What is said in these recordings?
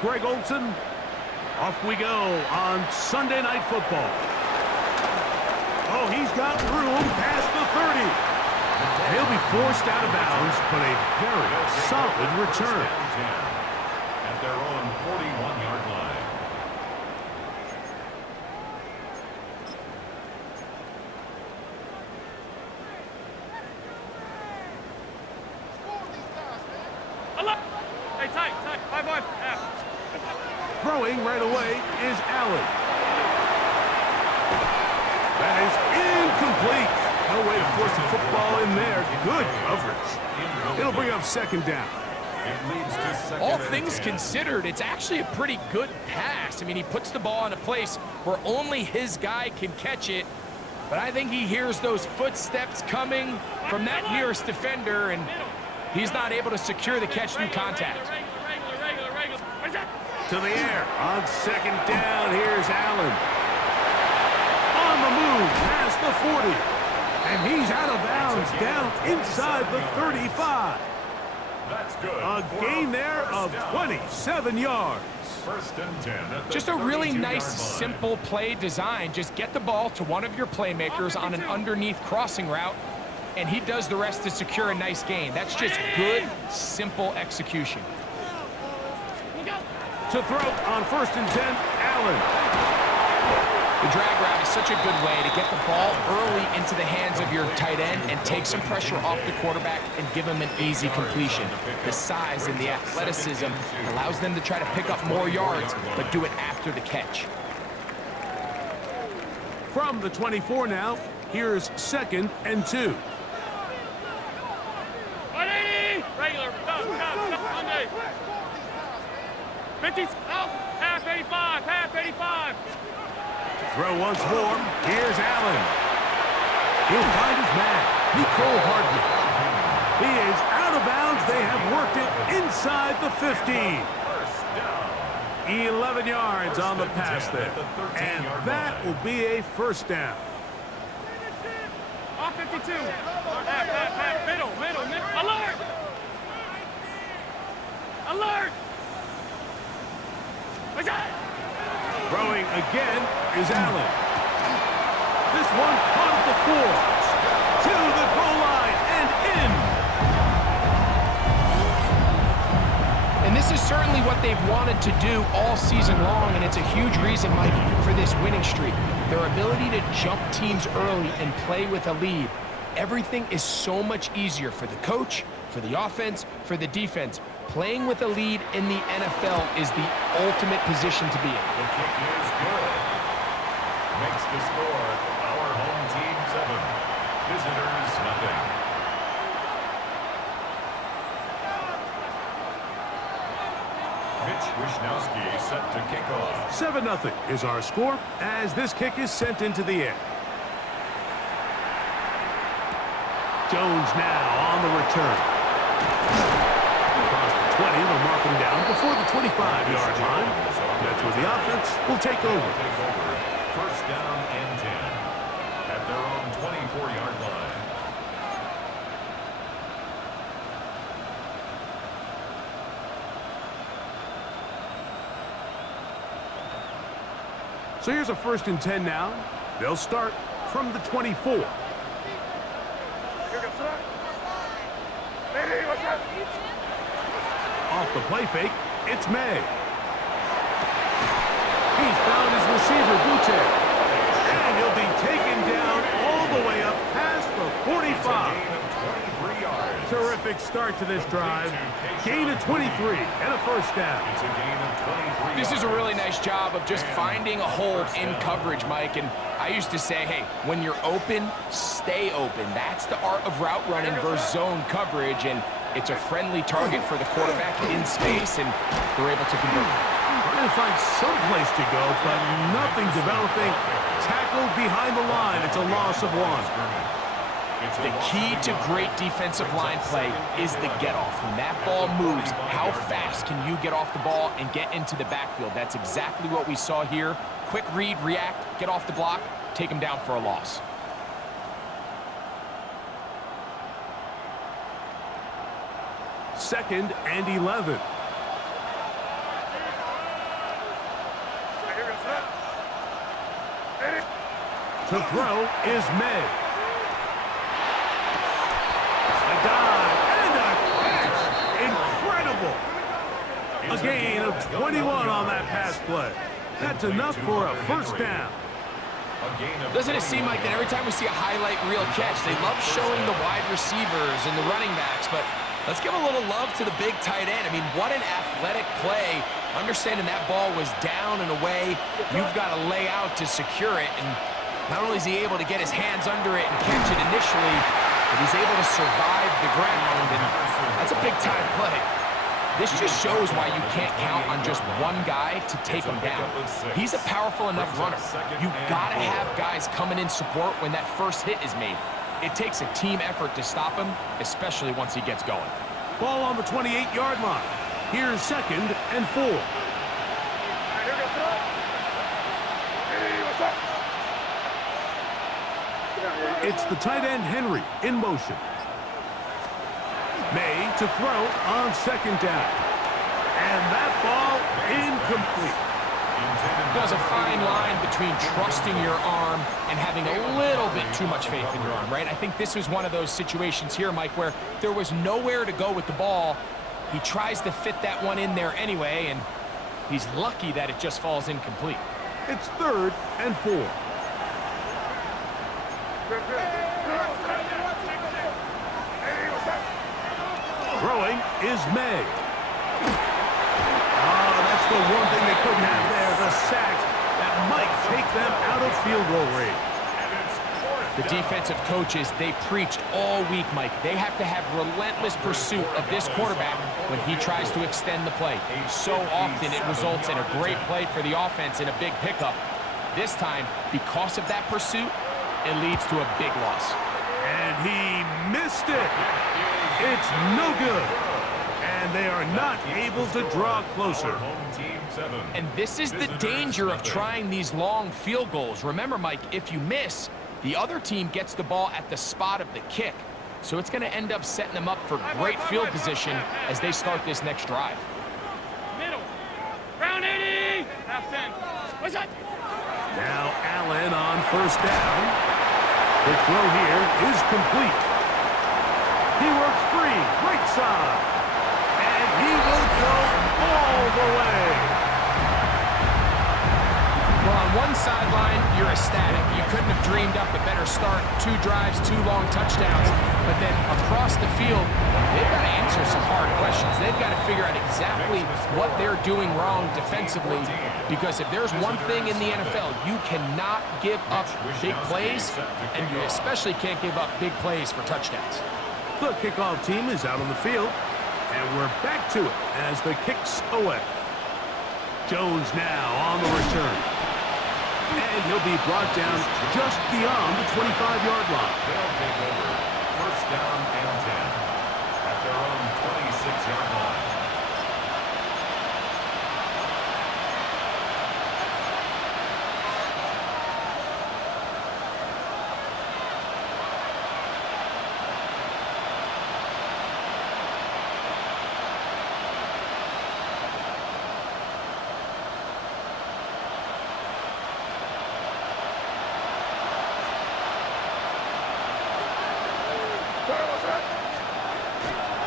Greg Olson. Off we go on Sunday Night Football. Oh, he's got room past the 30. He'll be forced out of bounds, but a very solid return. At their own 41-yard line. Hey, tight. 5-1. Throwing right away is Allen. That is incomplete. No way to force the football in there. Good coverage. It'll bring up second down. All things considered, it's actually a pretty good pass. I mean, he puts the ball in a place where only his guy can catch it. But I think he hears those footsteps coming from that nearest defender, and he's not able to secure the catch through contact. To the air on second down. Here's Allen. On the move past the 40. And he's out of bounds down inside the 35. That's good. A gain there of 27 yards. First and 10. Just a really nice, simple play design. Just get the ball to one of your playmakers on an underneath crossing route, and he does the rest to secure a nice gain. That's just good, simple execution. To throw on first and 10, Allen. The drag route is such a good way to get the ball early into the hands of your tight end and take some pressure off the quarterback and give him an easy completion. The size and the athleticism allows them to try to pick up more yards, but do it after the catch. From the 24 now, here's second and 2. 180! Regular. Monday. 50. Half 85. Half 85. Throw once more. Here's Allen. He'll find his man, Nicole Hardman. He is out of bounds. They have worked it inside the 15. 11 yards on the pass there. And that will be a first down. Off 52. Half. Middle. Alert! Alert! What's that? Throwing again is Allen. This one caught at the 4. To the goal line and in. And this is certainly what they've wanted to do all season long, and it's a huge reason, Mike, for this winning streak. Their ability to jump teams early and play with a lead. Everything is so much easier for the coach, for the offense, for the defense. Playing with a lead in the NFL is the ultimate position to be in. The kick is good. Makes the score our home team 7. Visitors nothing. Mitch Wisnowski set to kick off. 7-0 is our score as this kick is sent into the air. Jones now on the return. Across the 20, they'll mark him down before the 25-yard line. That's where the offense will take over. First down and 10 at their own 24-yard line. So here's a first and 10 now. They'll start from the 24. Off the play fake, it's May. He's found his receiver, Butte. And he'll be taken down all the way up past the 45. Terrific start to this drive. Gain of 23 and a first down. This is a really nice job of just finding a hole in coverage, Mike. And I used to say, hey, when you're open, stay open. That's the art of route running versus zone coverage. And it's a friendly target for the quarterback in space, and they're able to convert. Trying to find some place to go, but nothing developing. Tackled behind the line. It's a loss of 1. The key to great defensive line play is the get-off. When that ball moves, how fast can you get off the ball and get into the backfield? That's exactly what we saw here. Quick read, react, get off the block, take him down for a loss. Second and 11. To throw is May. A dive and a catch. Incredible. A gain of 21 on that pass play. That's enough for a first down. Doesn't it seem like that every time we see a highlight reel catch, they love showing the wide receivers and the running backs, but let's give a little love to the big tight end. I mean, what an athletic play. Understanding that ball was down and away, you've got to lay out to secure it, and not only is he able to get his hands under it and catch it initially, but he's able to survive the ground, and that's a big-time play. This just shows why you can't count on just one guy to take him down. He's a powerful enough runner. You've got to have guys coming in support when that first hit is made. It takes a team effort to stop him, especially once he gets going. Ball on the 28-yard line. Here's 2nd and 4. It's the tight end Henry in motion. May to throw on 2nd down. And that ball incomplete. There's a fine line between trusting your arm and having a little bit too much faith in your arm, right? I think this was one of those situations here, Mike, where there was nowhere to go with the ball. He tries to fit that one in there anyway, and he's lucky that it just falls incomplete. It's 3rd and 4. Throwing is May. Oh, that's the one thing they couldn't have there, the sacks that might take them out of field goal range. The defensive coaches, they preached all week, Mike. They have to have relentless pursuit of this quarterback when he tries to extend the play. So often it results in a great play for the offense and a big pickup. This time, because of that pursuit, it leads to a big loss. And he missed it. It's no good. And they are not able to draw closer. And this is the danger of trying these long field goals. Remember, Mike, if you miss, the other team gets the ball at the spot of the kick. So it's going to end up setting them up for great field position as they start this next drive. Middle. Round 80. Half 10. What's that? Now Allen on 1st down. The throw here is complete. He works free, right side. And he will go all the way. Well, on one sideline, you're ecstatic. You couldn't have dreamed up a better start. 2 drives, 2 long touchdowns. But then across the field, they've got to answer some hard questions. They've got to figure out exactly what they're doing wrong defensively. Because if there's one thing in the NFL, you cannot give up big plays, and you especially can't give up big plays for touchdowns. The kickoff team is out on the field, and we're back to it as the kick's away. Jones now on the return. And he'll be brought down just beyond the 25-yard line. They'll take over 1st down and 10 at their own 26-yard line.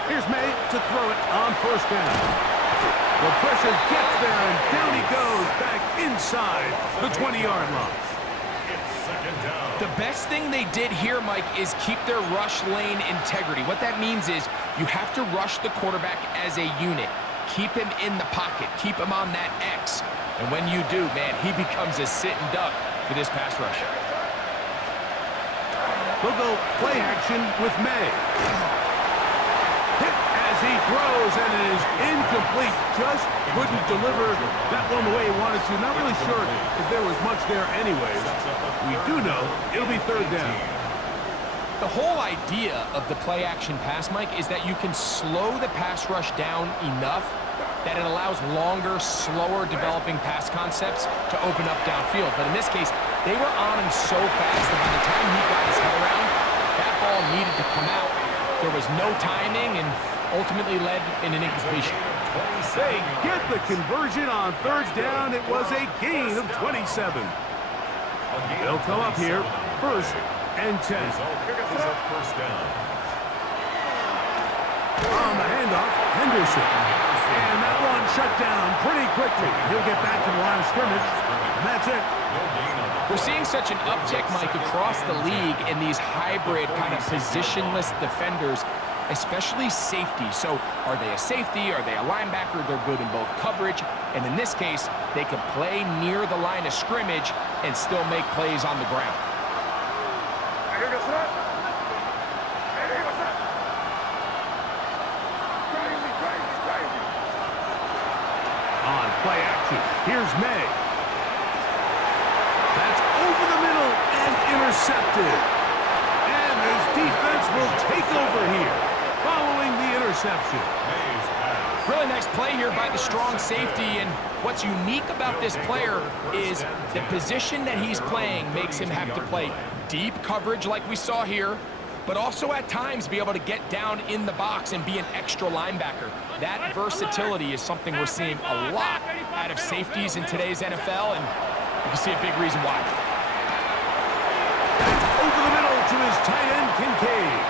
Here's May to throw it on 1st down. The pressure gets there, and down he goes back inside the 20-yard line. It's 2nd down. The best thing they did here, Mike, is keep their rush lane integrity. What that means is you have to rush the quarterback as a unit. Keep him in the pocket. Keep him on that X. And when you do, man, he becomes a sitting duck for this pass rush. They'll go play action with May. Hit as he throws, and it is incomplete. Just couldn't deliver that one the way he wanted to. Not really sure if there was much there anyways. We do know it'll be 3rd down. The whole idea of the play-action pass, Mike, is that you can slow the pass rush down enough that it allows longer, slower developing pass concepts to open up downfield. But in this case, they were on him so fast that by the time he got his head around, that ball needed to come out. There was no timing and ultimately led in an incompletion. They get the conversion on 3rd down. It was a gain of 27. They'll come up here, 1st and 10. Result is a first down. On the handoff, Henderson. And that one shut down pretty quickly. He'll get back to the line of scrimmage, and that's it. We're seeing such an uptick, Mike, across the league in these hybrid kind of positionless defenders, especially safety. So are they a safety? Are they a linebacker? They're good in both coverage. And in this case, they can play near the line of scrimmage and still make plays on the ground. On play action, here's May. That's over the middle and intercepted. And this defense will take over here following the interception. Really nice play here by the strong safety, and what's unique about this player is the position that he's playing makes him have to play deep coverage like we saw here, but also at times be able to get down in the box and be an extra linebacker. That versatility is something we're seeing a lot out of safeties in today's NFL, and you can see a big reason why. That's over the middle to his tight end, Kincaid.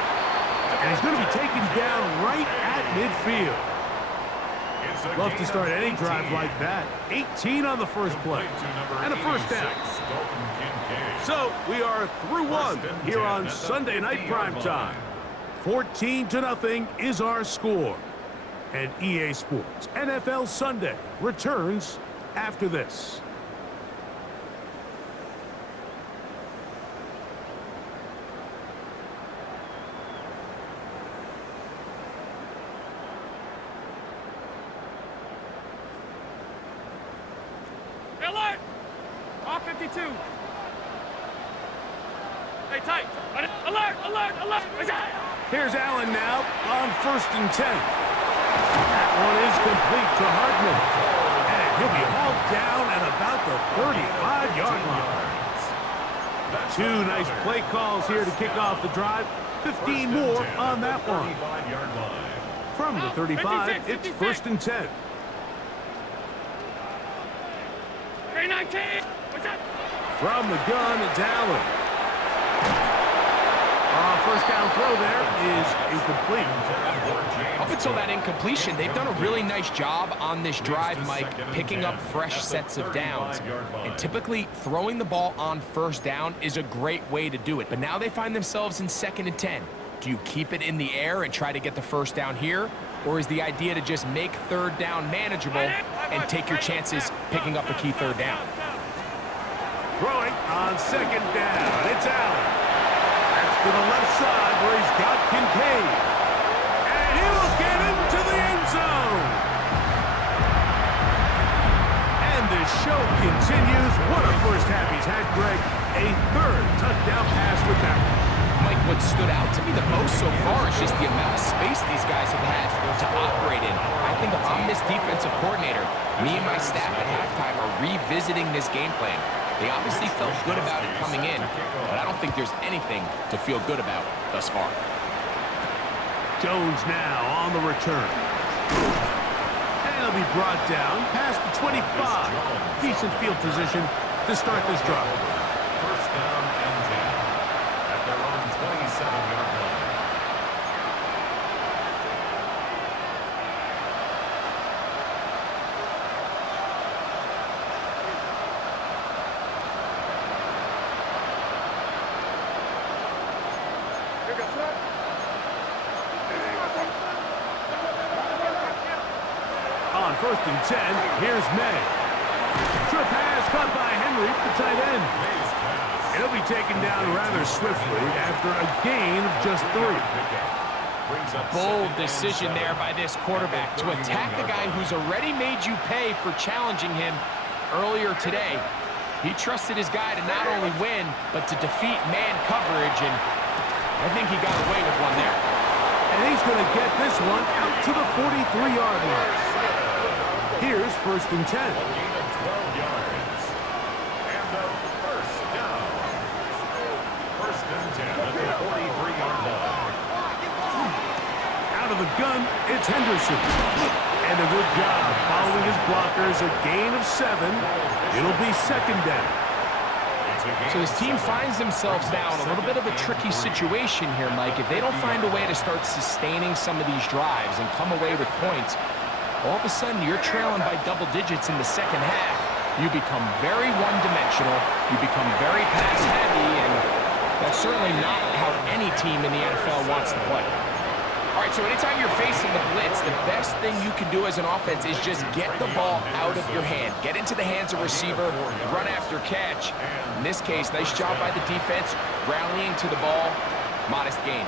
And he's going to be taken down right at midfield. Love to start any drive like that. 18 on the first play. And a first down. So we are through one here on Sunday Night Primetime. 14-0 is our score. And EA Sports NFL Sunday returns after this. Alert! Off 52. Stay tight. Alert, alert, alert. Here's Allen now on 1st and 10. That one is complete to Hardman. And he'll be hauled down at about the 35-yard line. Two nice play calls here to kick off the drive. 15 more on that one. From the 35, it's 1st and 10. 319. What's that? From the gun, it's Allen. First down throw there is incomplete. Up until that incompletion, they've done a really nice job on this drive, Mike, picking up fresh sets of downs. And typically, throwing the ball on 1st down is a great way to do it. But now they find themselves in 2nd and 10. Do you keep it in the air and try to get the 1st down here? Or is the idea to just make 3rd down manageable and take your chances picking up a key 3rd down? Throwing on 2nd down, it's Allen. To the left side where he's got Kincaid. And he will get into the end zone. And this show continues. What a first half he's had, Greg. A 3rd touchdown pass with that one. Mike, what stood out to me the most so far is just the amount of space these guys have had to operate in. I think if I'm this defensive coordinator, me and my staff at halftime are revisiting this game plan. They obviously felt good about it coming in, but I don't think there's anything to feel good about thus far. Jones now on the return. And he'll be brought down past the 25. Decent field position to start this drive. 1st down and 10 at their own 27-yard line. On 1st and 10, here's May. Trip pass caught by Henry, the tight end. He'll be taken down rather swiftly after a gain of just 3. Bold decision there by this quarterback to attack a guy who's already made you pay for challenging him earlier today. He trusted his guy to not only win, but to defeat man coverage, and I think he got away with one there. And he's going to get this one out to the 43-yard line. Here's 1st and 10. Gain of 12 yards. And the first down. 1st and 10 at the 43-yard line. Out of the gun, it's Henderson. And a good job following his blockers, a gain of 7. It'll be 2nd down. So this team finds themselves now in a little bit of a tricky situation here, Mike. If they don't find a way to start sustaining some of these drives and come away with points, all of a sudden you're trailing by double digits in the second half. You become very one-dimensional, you become very pass-heavy, and that's certainly not how any team in the NFL wants to play. All right, so anytime you're facing the blitz, the best thing you can do as an offense is just get the ball out of your hand. Get into the hands of receiver, run after catch. In this case, nice job by the defense, rallying to the ball, modest gain.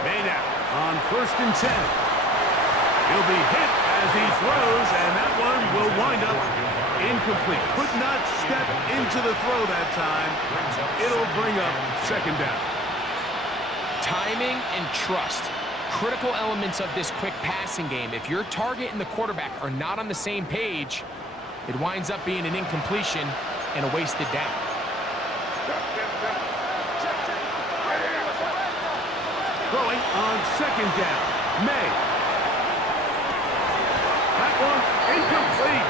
Made out on 1st and 10. He'll be hit as he throws, and that one will wind up incomplete. Could not step into the throw that time. It'll bring up 2nd down. Timing and trust, critical elements of this quick passing game. If your target and the quarterback are not on the same page, it winds up being an incompletion and a wasted down. Throwing on 2nd down. May. That one incomplete.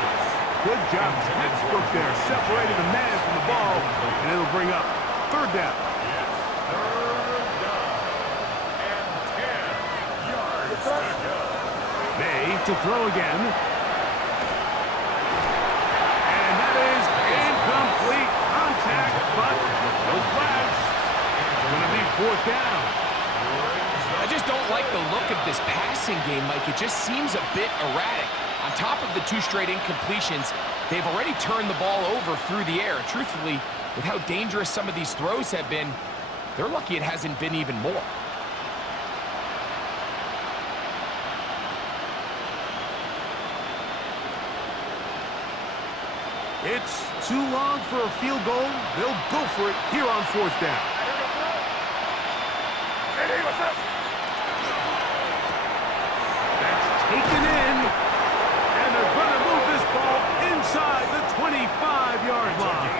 Good job. Textbook there. Separated the man from the ball, and it'll bring up 3rd down. May to throw again. And that is incomplete contact, but no flags. It's going to be 4th down. I just don't like the look of this passing game, Mike. It just seems a bit erratic. On top of the 2 straight incompletions, they've already turned the ball over through the air. Truthfully, with how dangerous some of these throws have been, they're lucky it hasn't been even more. It's too long for a field goal. They'll go for it here on 4th down. That's taken in, and they're going to move this ball inside the 25-yard line.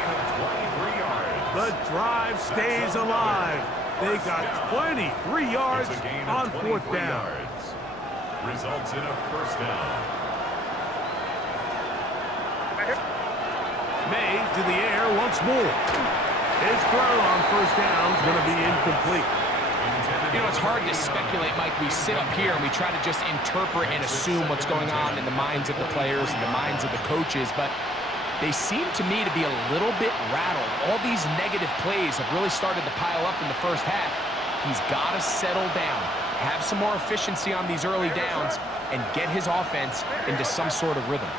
The drive stays alive. They got 23 yards on 4th down. Results in a 1st down. May to the air once more. His throw on 1st down is going to be incomplete. You know, it's hard to speculate, Mike. We sit up here and we try to just interpret and assume what's going on in the minds of the players and the minds of the coaches, but they seem to me to be a little bit rattled. All these negative plays have really started to pile up in the first half. He's got to settle down, have some more efficiency on these early downs, and get his offense into some sort of rhythm.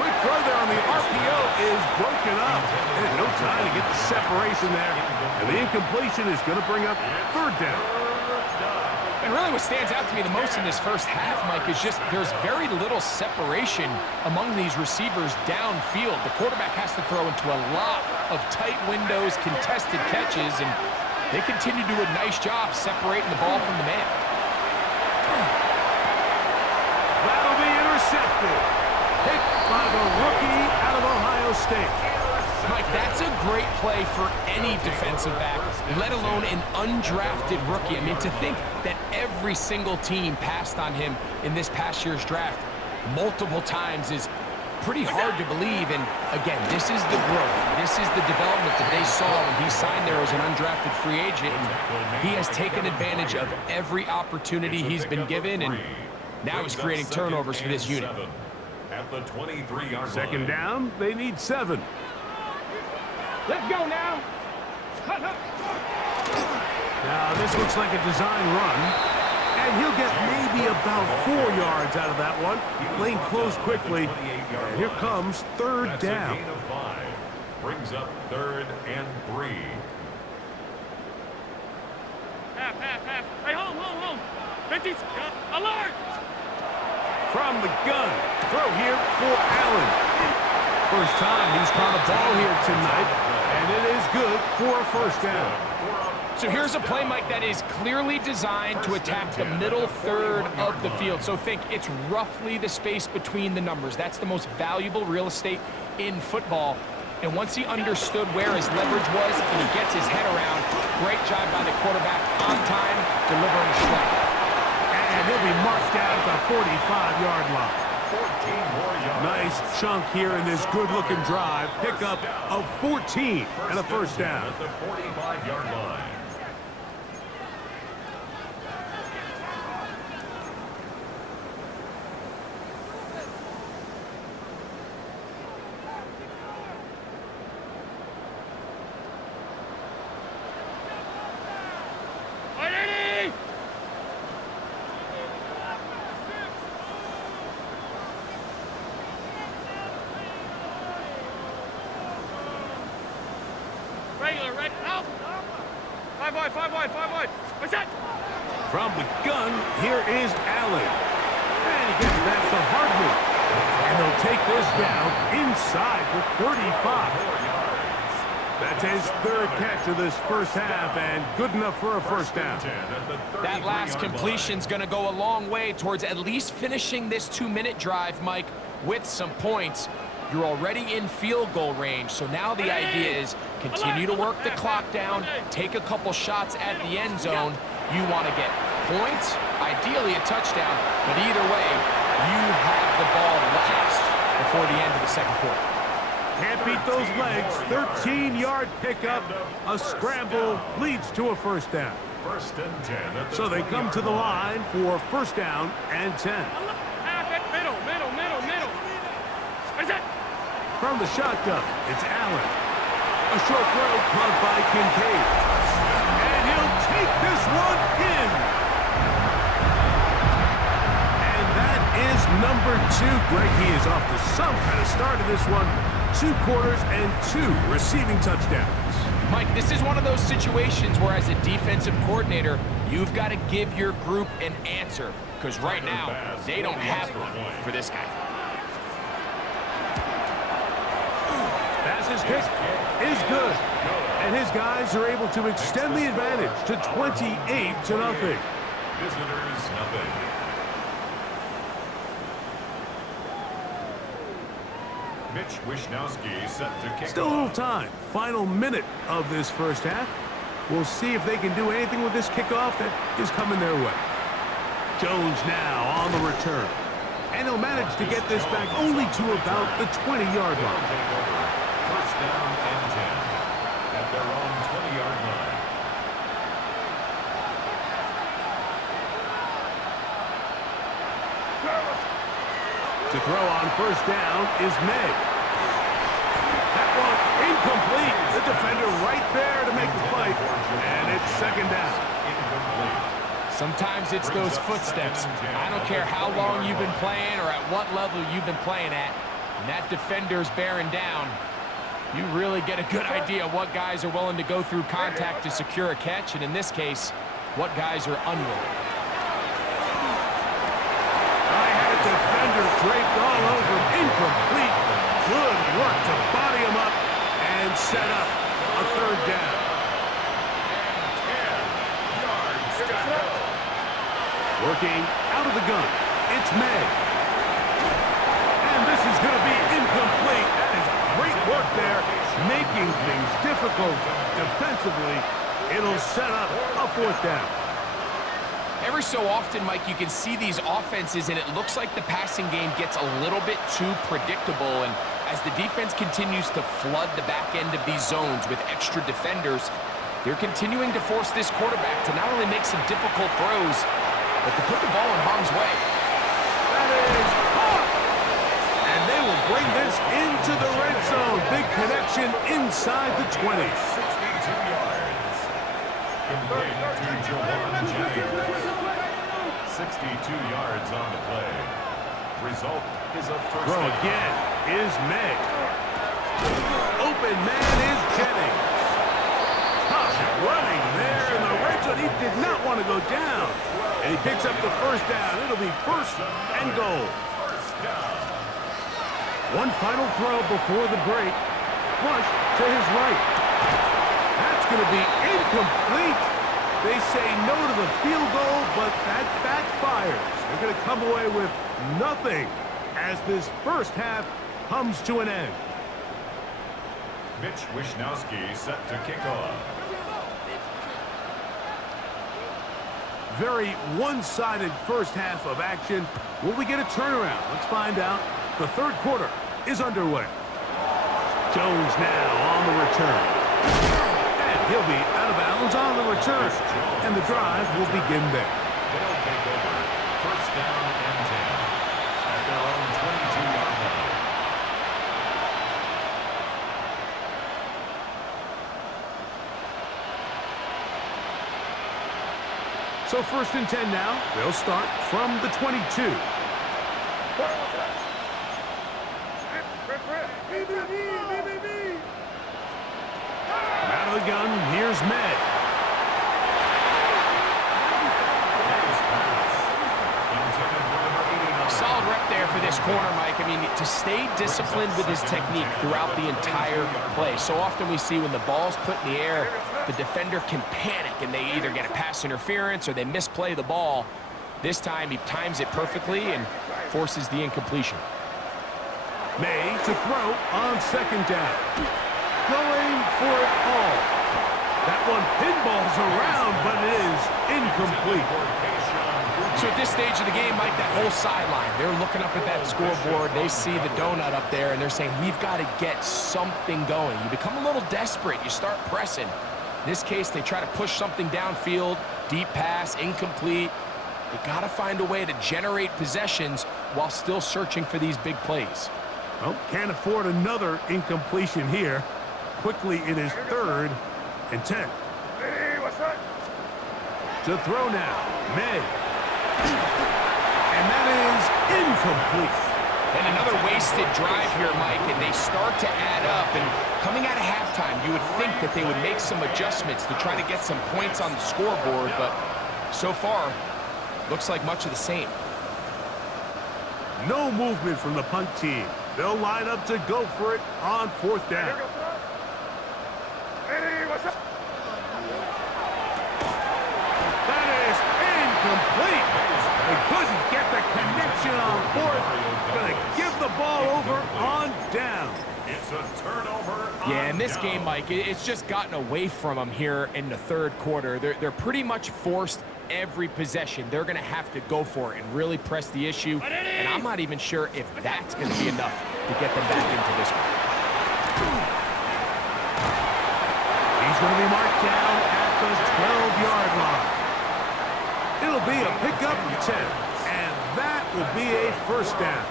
Quick throw there on the RPO is broken up. And no time to get the separation there. And the incompletion is going to bring up 3rd down. And really what stands out to me the most in this first half, Mike, is just there's very little separation among these receivers downfield. The quarterback has to throw into a lot of tight windows, contested catches, and they continue to do a nice job separating the ball from the man. That'll be intercepted. Picked by the rookie out of Ohio State. Mike, that's a great play for any defensive back, let alone an undrafted rookie. I mean, to think that every single team passed on him in this past year's draft multiple times is pretty hard to believe. And again, this is the growth. This is the development that they saw when he signed there as an undrafted free agent. And he has taken advantage of every opportunity he's been given, and now he's creating turnovers for this unit. At the 23-yard 2nd down, they need 7. Let's go now. Now, this looks like a design run, and he'll get maybe about 4 yards out of that one. Lane closed quickly, and here comes 3rd down. That's a gain of 5. Brings up 3rd and 3. Half. Hey, home. 50. Alert! From the gun, throw here for Allen. First time he's caught a ball here tonight, and it is good for a 1st down. So here's a play, Mike, that is clearly designed to attack the middle third of the field. So think it's roughly the space between the numbers. That's the most valuable real estate in football. And once he understood where his leverage was and he gets his head around, great job by the quarterback on time, delivering a strike. And he'll be marked down at the 45-yard line. 14 more yards. Nice chunk here in this good-looking drive. Pickup of 14 and a first down. At the 45-yard line. Regular, right? Out! 5 wide, 5 wide, 5 wide. What's that? From the gun, here is Allen. And he gets back to Hardman. And they'll take this down inside the 35. That's his third catch of this first half, and good enough for a first down. That last completion's going to go a long way towards at least finishing this 2-minute drive, Mike, with some points. You're already in field goal range, so now the idea is continue to work the clock down, take a couple shots at the end zone. You want to get points, ideally a touchdown, but either way, you have the ball last before the end of the second quarter. Can't beat those legs. 13-yard pickup. A scramble leads to a first down. First and 10. So they come to the line for first down and 10. Half it, middle. What is that? From the shotgun, it's Allen. A short throw caught by Kincaid. And he'll take this one in. And that is number 2. Greg, he is off to some kind of start of this one. 2 quarters and 2 receiving touchdowns. Mike, this is one of those situations where as a defensive coordinator, you've got to give your group an answer. Because right now, they don't have one for this guy. Pass kick is good. And his guys are able to extend the advantage to 28-0. Visitors, nothing. Mitch Wishnowsky set to kick Still a little time. Final minute of this first half. We'll see if they can do anything with this kickoff that is coming their way. Jones now on the return. And he'll manage to get this back only to about the 20-yard line. First down and 10 at their own 20-yard line. To throw on first down is May. That one incomplete. The defender right there to make the fight. And it's second down. Sometimes it's those footsteps. I don't care how long you've been playing or at what level you've been playing at. When that defender's bearing down, you really get a good idea of what guys are willing to go through contact to secure a catch, and in this case, what guys are unwilling. Defender draped all over, incomplete. Good work to body him up and set up a third down. 10 yards to go. Working out of the gun, it's May. And this is going to be incomplete. That is great work there, making things difficult defensively. It'll set up a fourth down. Every so often, Mike, you can see these offenses, and it looks like the passing game gets a little bit too predictable. And as the defense continues to flood the back end of these zones with extra defenders, they're continuing to force this quarterback to not only make some difficult throws, but to put the ball in harm's way. That is hot! And they will bring this into the red zone. Big connection inside the 20. 62 yards. Complete to Jawan Jennings. 62 yards on the play. Result is a first Throw down. again is May. Open man is Jennings. Tough running there in the red zone. He did not want to go down. And he picks up the first down. It'll be first and goal. One final throw before the break. Flush to his right. That's going to be incomplete. They say no to the field goal, but that backfires. They're going to come away with nothing as this first half comes to an end. Mitch Wisnowski set to kick off. Very one-sided first half of action. Will we get a turnaround? Let's find out. The third quarter is underway. Jones now on the return. And he'll be out of bounds on the return. And the drive will begin there. They'll take over. First down and 10 at their own 22-yard line. So first and 10 now. They'll start from the 22. Out of the gun, here's May. Solid rep there for this corner, Mike. I mean, to stay disciplined with his technique throughout the entire play. So often we see when the ball's put in the air, the defender can panic and they either get a pass interference or they misplay the ball. This time he times it perfectly and forces the incompletion. May to throw on second down. Going for it all. That one pinballs around, but it is incomplete. So at this stage of the game, Mike, that whole sideline, they're looking up at that scoreboard. They see the donut up there, and they're saying, we've got to get something going. You become a little desperate. You start pressing. In this case, they try to push something downfield, deep pass, incomplete. They got to find a way to generate possessions while still searching for these big plays. Well, can't afford another incompletion here. Quickly, it is third and 10. To throw now, May. And that is incomplete. And another wasted drive here, Mike, and they start to add up. And coming out of halftime, you would think that they would make some adjustments to try to get some points on the scoreboard, but so far, looks like much of the same. No movement from the punt team. They'll line up to go for it on fourth down. That is incomplete. They couldn't get the connection on fourth. Gonna give the ball over on down. It's a turnover. Yeah, in this game, Mike, it's just gotten away from them here in the third quarter. They're pretty much forced every possession. They're going to have to go for it and really press the issue. And I'm not even sure if that's going to be enough to get them back into this one. He's going to be marked down at the 12-yard line. It'll be a pickup of 10, and that will be a first down.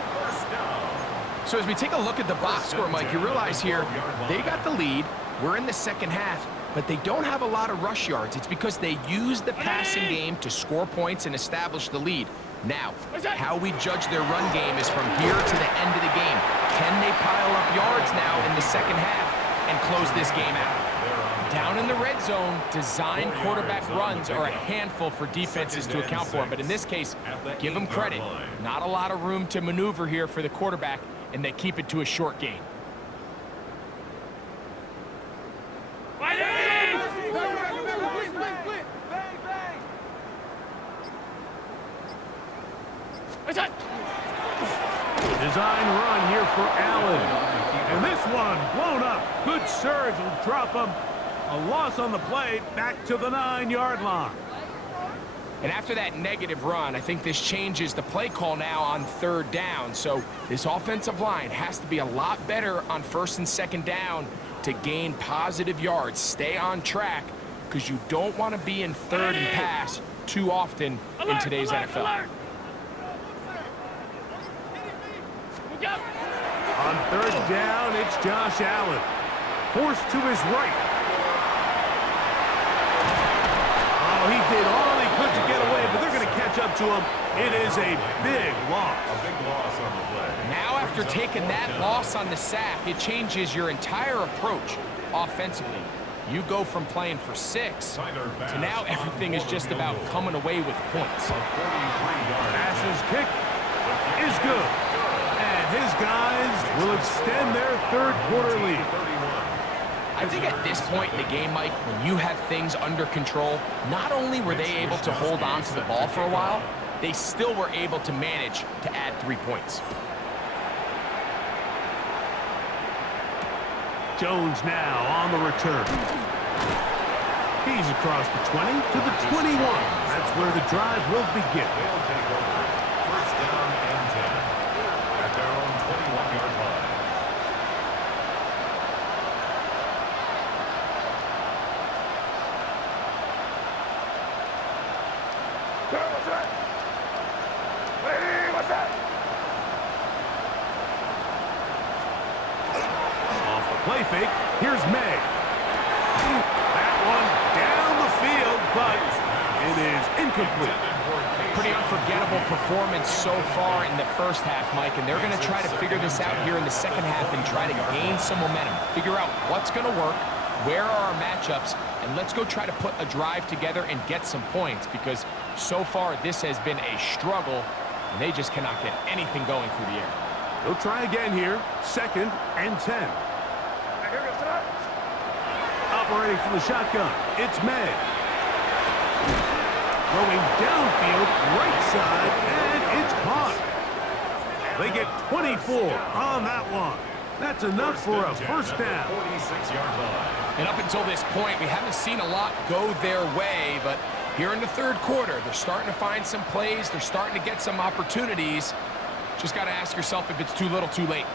So as we take a look at the box score, Mike, you realize here they got the lead. We're in the second half, but they don't have a lot of rush yards. It's because they use the passing game to score points and establish the lead. Now, how we judge their run game is from here to the end of the game. Can they pile up yards now in the second half and close this game out? Down in the red zone, design quarterback runs are a handful for defenses to account for. But in this case, give them credit. Not a lot of room to maneuver here for the quarterback, and they keep it to a short gain. Design run here for Allen. And this one blown up. Good surge will drop him. A loss on the play, back to the 9-yard line. And after that negative run, I think this changes the play call now on third down. So this offensive line has to be a lot better on first and second down to gain positive yards. Stay on track, because you don't want to be in third and pass too often in today's NFL. On third down, it's Josh Allen. Forced to his right. Oh, he did all he could to get away, but they're going to catch up to him. It is a big loss. A big loss on the play. Now after taking that loss on the sack, it changes your entire approach offensively. You go from playing for 6 to now everything is just about coming away with points. Pass's kick is good. And his guys will extend their third quarter lead. I think at this point in the game, Mike, when you have things under control, not only were they able to hold on to the ball for a while, they still were able to manage to add 3 points. Jones now on the return. He's across the 20 to the 21. That's where the drive will begin. They'll take over. First down and 10 at their own 21-yard line. Off the play fake, here's May. That one down the field, but it is incomplete. Pretty unforgettable performance so far in the first half, Mike, and they're going to try to figure this out here in the second half and try to gain some momentum. Figure out what's going to work, where are our matchups, and let's go try to put a drive together and get some points, because so far this has been a struggle, and they just cannot get anything going through the air. They'll try again here, 2nd and 10. Operating from the shotgun, it's May. Throwing downfield, right side, and it's caught. They get 24 on that one. That's enough for a first down. 46-yard line. And up until this point, we haven't seen a lot go their way, but here in the third quarter, they're starting to find some plays. They're starting to get some opportunities. Just got to ask yourself if it's too little, too late.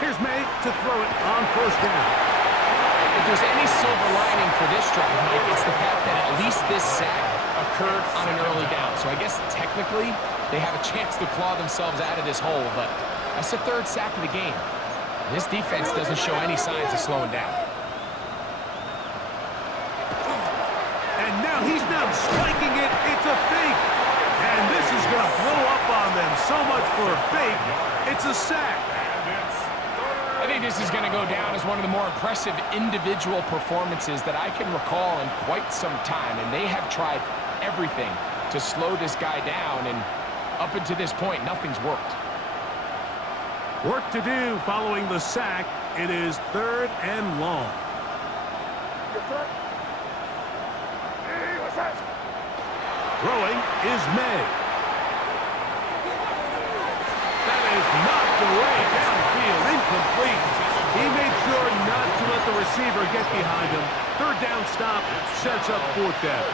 Here's May to throw it on first down. If there's any silver lining for this drive, Mike, it's the fact that at least this sack occurred on an early down. So I guess technically they have a chance to claw themselves out of this hole, but that's the 3rd sack of the game. This defense doesn't show any signs of slowing down. And now he's not spiking it. It's a fake. And this is going to blow up on them. So much for a fake. It's a sack. I think this is going to go down as one of the more impressive individual performances that I can recall in quite some time. And they have tried everything to slow this guy down. And up until this point, nothing's worked. Work to do following the sack. It is 3rd and long. Throwing is May. That is knocked away downfield, incomplete. He made sure not to let the receiver get behind him. 3rd down stop sets up 4th down.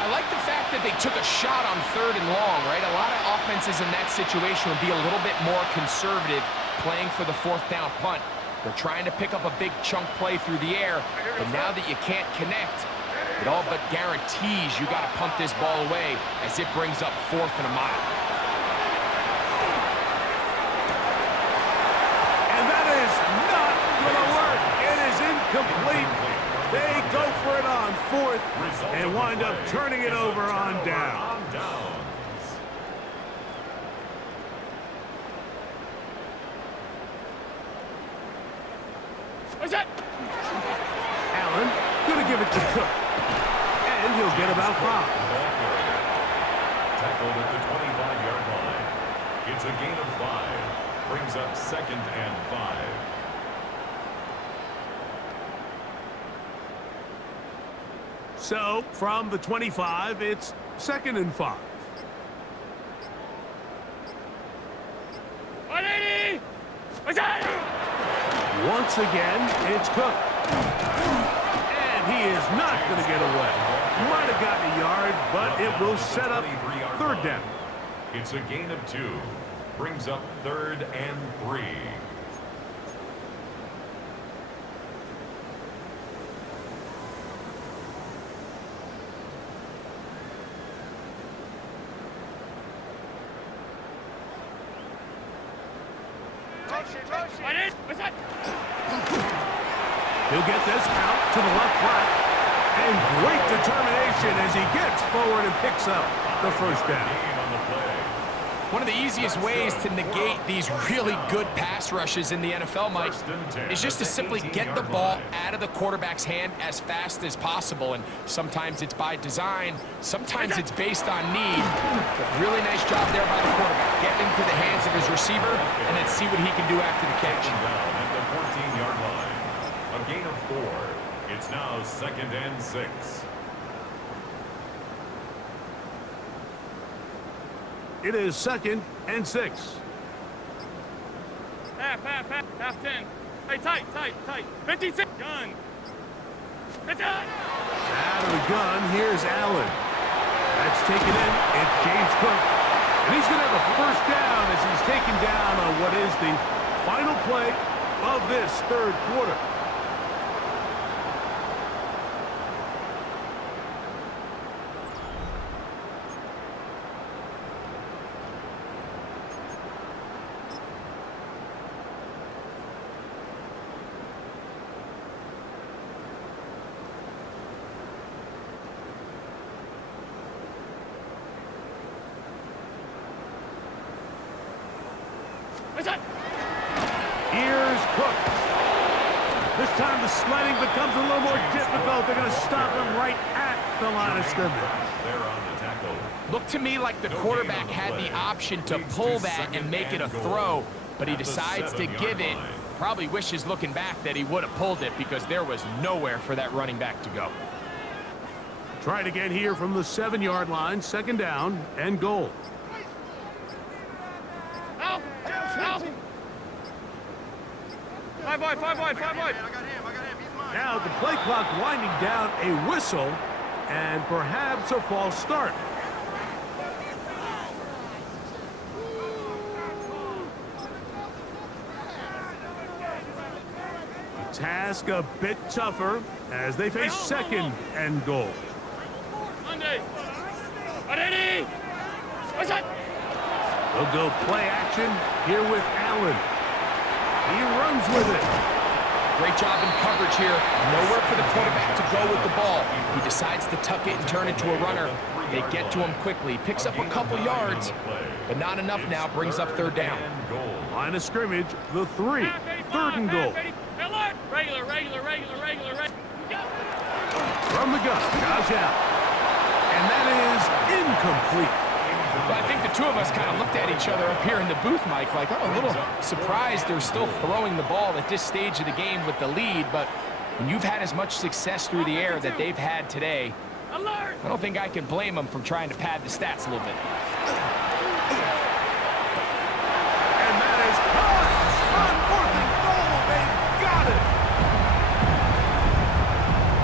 I like the fact that they took a shot on 3rd and long, right? A lot of offenses in that situation would be a little bit more conservative playing for the 4th down punt. They're trying to pick up a big chunk play through the air, but now that you can't connect, it all but guarantees you got to punt this ball away as it brings up 4th and a mile. And that is not going to work. It is incomplete. They go for it on 4th and wind up turning it over on down. What's that? Allen going to give it to Cook. And he'll get about 5. Tackled at the 25-yard line. It's a gain of 5. Brings up 2nd and 5. So, from the 25, it's 2nd and 5. 180! What's that? Once again, it's Cook. And he is not going to get away. Might have gotten a yard, but it will set up 3rd down. It's a gain of 2. Brings up 3rd and 3. What's that? He'll get this out to the left flat. And great determination as he gets forward and picks up the first down. One of the easiest ways to negate these really good pass rushes in the NFL, Mike, is just to simply get the ball out of the quarterback's hand as fast as possible. And sometimes it's by design, sometimes it's based on need. But really nice job there by the quarterback. Get into the hands of his receiver and then see what he can do after the catch. Down at the 14-yard line. A gain of 4. It's now 2nd and 6. It is 2nd and 6. Half 10. Hey, tight. 56. Gun. It's done. Out of the gun, here's Allen. That's taken in. It's James Cook. And he's going to have a first down as he's taken down on what is the final play of this third quarter. Here's Cook. This time the sledding becomes a little more difficult. They're going to stop him right at the line of scrimmage. They're on the tackle. Looked to me like the quarterback had the option to pull that and make it a throw, but he decides to give it. Probably wishes looking back that he would have pulled it because there was nowhere for that running back to go. Try it again here from the 7-yard line. 2nd down and goal. Out. Five wide. Now the play clock winding down, a whistle and perhaps a false start. The task a bit tougher as they face 2nd and goal. Monday. Ready. What's that? They'll go play action here with Allen. He runs with it. Great job in coverage here. Nowhere for the quarterback to go with the ball. He decides to tuck it and turn it to a runner. They get to him quickly. Picks up a couple yards, but not enough now. Brings up 3rd down. Line of scrimmage, the 3. 3rd and goal. Regular. From the gun, Josh Allen. And that is incomplete. But I think the two of us kind of looked at each other up here in the booth, Mike, like, oh, a little surprised they're still throwing the ball at this stage of the game with the lead. But when you've had as much success through the air that they've had today, I don't think I can blame them from trying to pad the stats a little bit. And that is caught on 4th and goal. They've got it.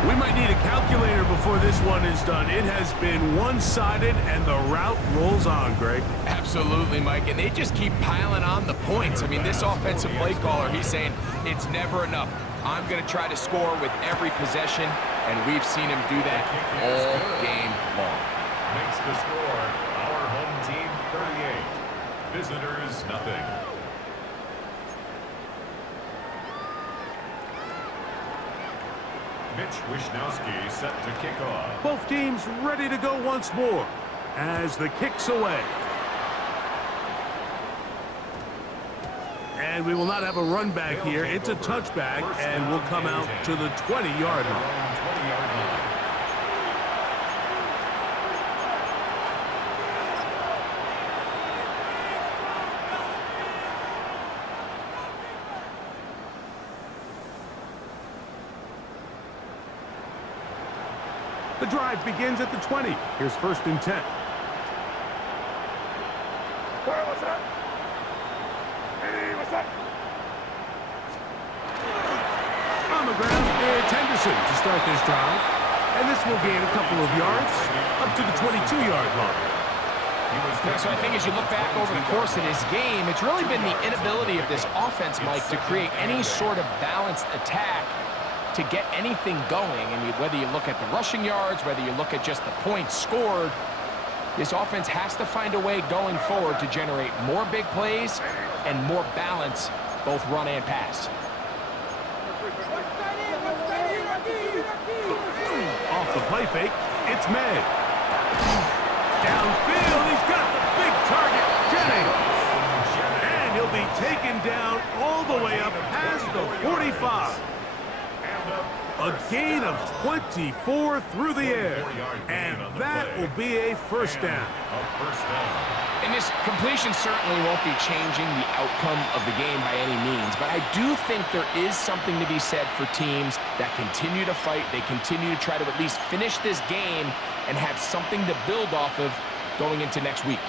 We might need a calculator before this one is done. It has been one-sided, and the route rolls on, Greg. Absolutely, Mike, and they just keep piling on the points. I mean, this offensive play caller, he's saying it's never enough. I'm going to try to score with every possession, and we've seen him do that all game long. Makes the score our home team 38. Visitors nothing. Mitch Wisnowski set to kick off. Both teams ready to go once more as the kick's away. And we will not have a run back here. It's a touchback, and we'll come out to the 20-yard line. The drive begins at the 20. Here's 1st and 10. What's that? Hey, what's that? On the ground, it's Henderson to start this drive. And this will gain a couple of yards up to the 22-yard line. Yeah, so I think as you look back over the course of this game, it's really been the inability of this offense, Mike, to create any sort of balanced attack to get anything going. And whether you look at the rushing yards, whether you look at just the points scored, this offense has to find a way going forward to generate more big plays and more balance, both run and pass. Off the play fake, it's May. Downfield, he's got the big target, Jennings. And he'll be taken down all the way up past the 45. A gain of 24 through the air, and that will be a first down. And this completion certainly won't be changing the outcome of the game by any means, but I do think there is something to be said for teams that continue to fight, they continue to try to at least finish this game and have something to build off of going into next week.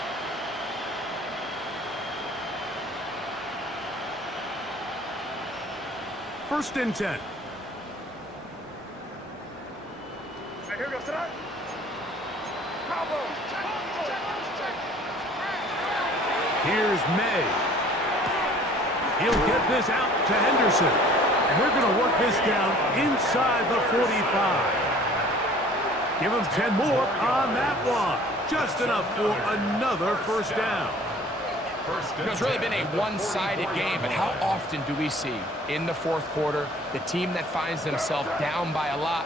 first and 10. Here's May. He'll get this out to Henderson. And they're going to work this down inside the 45. Give him 10 more on that one. Just enough for another first down. It's really been a one-sided game, but how often do we see in the fourth quarter the team that finds themselves down by a lot,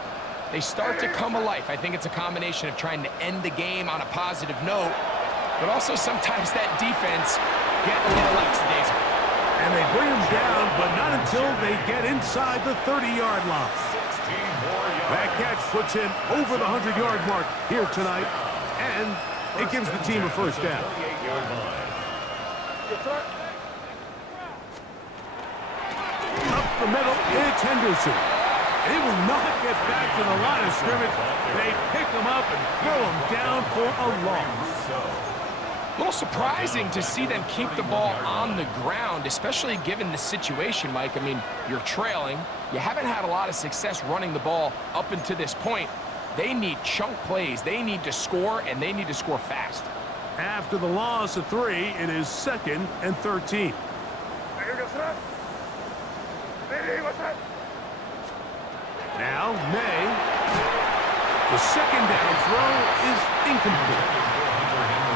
they start to come alive. I think it's a combination of trying to end the game on a positive note, but also sometimes that defense get a little lackadaisical. And they bring him down, but not until they get inside the 30-yard line. That catch puts him over the 100-yard mark here tonight, and it gives the team a first down. Up the middle, it's Henderson. They will not get back to the line of scrimmage. They pick him up and throw him down for a loss. A little surprising to see them keep the ball on the ground, especially given the situation, Mike. I mean, you're trailing. You haven't had a lot of success running the ball up until this point. They need chunk plays. They need to score, and they need to score fast. After the loss of 3, it is 2nd and 13. Now, May. The second down throw is incomplete.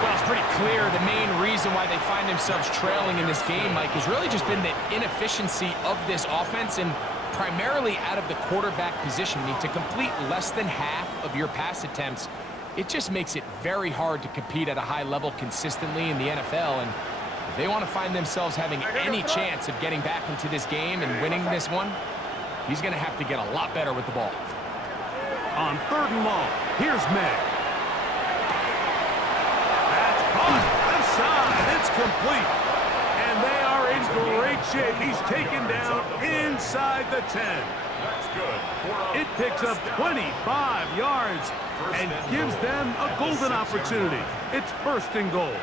Well, it's pretty clear the main reason why they find themselves trailing in this game, Mike, has really just been the inefficiency of this offense and primarily out of the quarterback position. I mean, to complete less than half of your pass attempts, it just makes it very hard to compete at a high level consistently in the NFL. And if they want to find themselves having any chance of getting back into this game and winning this one, he's going to have to get a lot better with the ball. On 3rd and long, here's May. That's caught left side. It's complete. And they are in great shape. He's taken down inside the 10. It picks up 25 yards and gives them a golden opportunity. It's 1st and goal.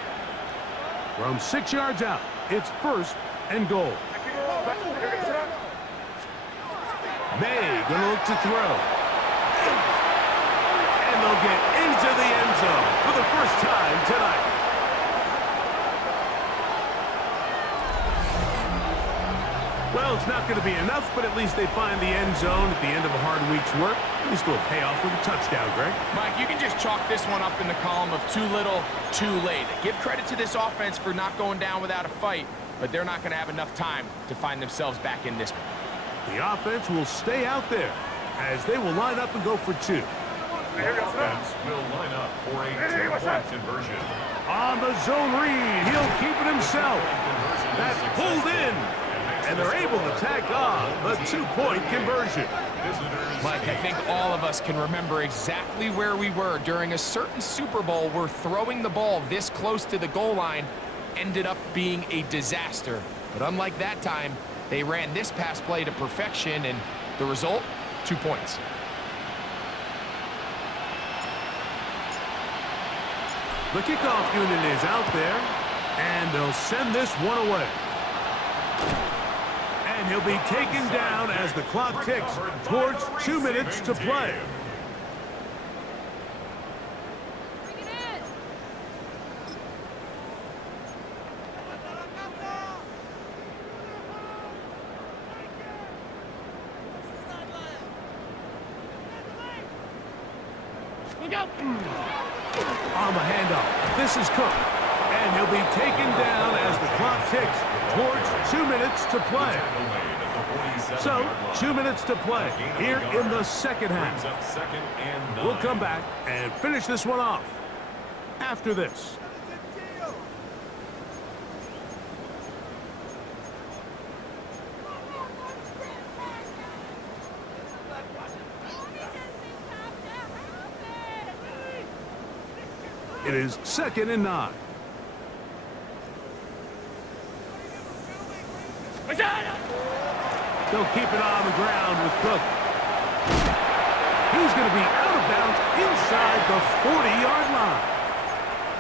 From 6 yards out, it's 1st and goal. May gonna look to throw. And they'll get into the end zone for the first time tonight. Well, it's not going to be enough, but at least they find the end zone at the end of a hard week's work. At least it'll pay off with a touchdown, Greg. Mike, you can just chalk this one up in the column of too little, too late. Give credit to this offense for not going down without a fight, but they're not going to have enough time to find themselves back in this one. The offense will stay out there as they will line up and go for 2. The offense will line up for a 2-point conversion. On the zone read, he'll keep it himself. That's pulled in. And they're able to tack on the 2-point conversion. Mike, I think all of us can remember exactly where we were during a certain Super Bowl where throwing the ball this close to the goal line ended up being a disaster. But unlike that time, they ran this pass play to perfection, and the result, 2 points. The kickoff unit is out there, and they'll send this one away. And he'll be taken down as the clock ticks towards 2 minutes to play. On the handoff, this is Cook. And he'll be taken down as the clock ticks towards 2 minutes to play. So, 2 minutes to play here in the second half. We'll come back and finish this one off after this. It is 2nd and 9. They'll keep it on the ground with Cook. He's going to be out of bounds inside the 40-yard line.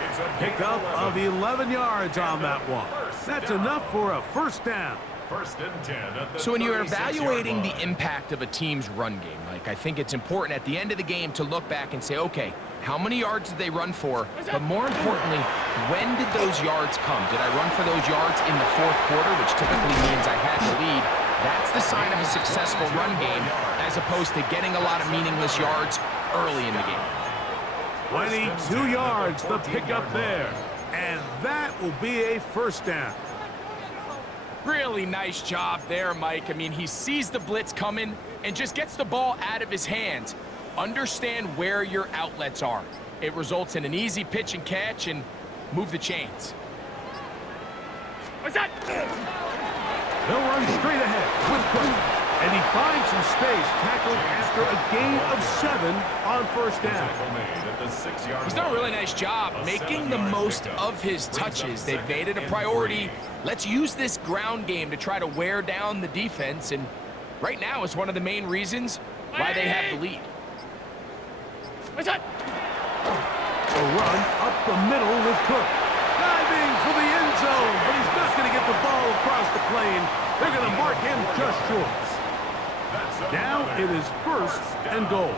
It's a pickup of 11 yards on that one. That's enough for a first down. First and 10 at the So when you're 36-yard evaluating line. the impact of a team's run game, like, I think it's important at the end of the game to look back and say, okay, how many yards did they run for? But more importantly, when did those yards come? Did I run for those yards in the fourth quarter, which typically means I had the lead? That's the sign of a successful run game, as opposed to getting a lot of meaningless yards early in the game. 22 yards, the pickup there. And that will be a first down. Really nice job there, Mike. I mean, he sees the blitz coming and just gets the ball out of his hands. Understand where your outlets are. It results in an easy pitch and catch and move the chains. What's that? They'll run straight ahead with quick. And he finds some space, tackled after a gain of 7 on first down. He's done a really nice job making the most of his touches. They've made it a priority. Let's use this ground game to try to wear down the defense, and right now it's one of the main reasons why they have the lead. What's that? A run up the middle with Cook. Diving for the end zone, but he's not going to get the ball across the plane. They're going to mark him just short. Now it is first and goal.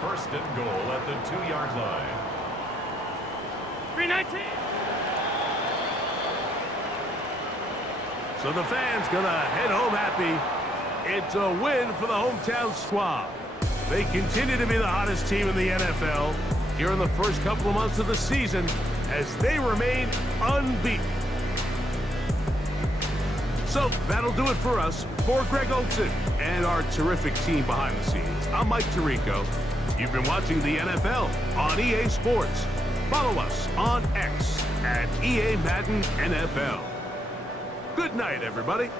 First and goal at the 2-yard line. 319. So the fans going to head home happy. It's a win for the hometown squad. They continue to be the hottest team in the NFL here in the first couple of months of the season as they remain unbeaten. So that'll do it for us. For Greg Olsen and our terrific team behind the scenes, I'm Mike Tirico. You've been watching the NFL on EA Sports. Follow us on X at EA Madden NFL. Good night, everybody.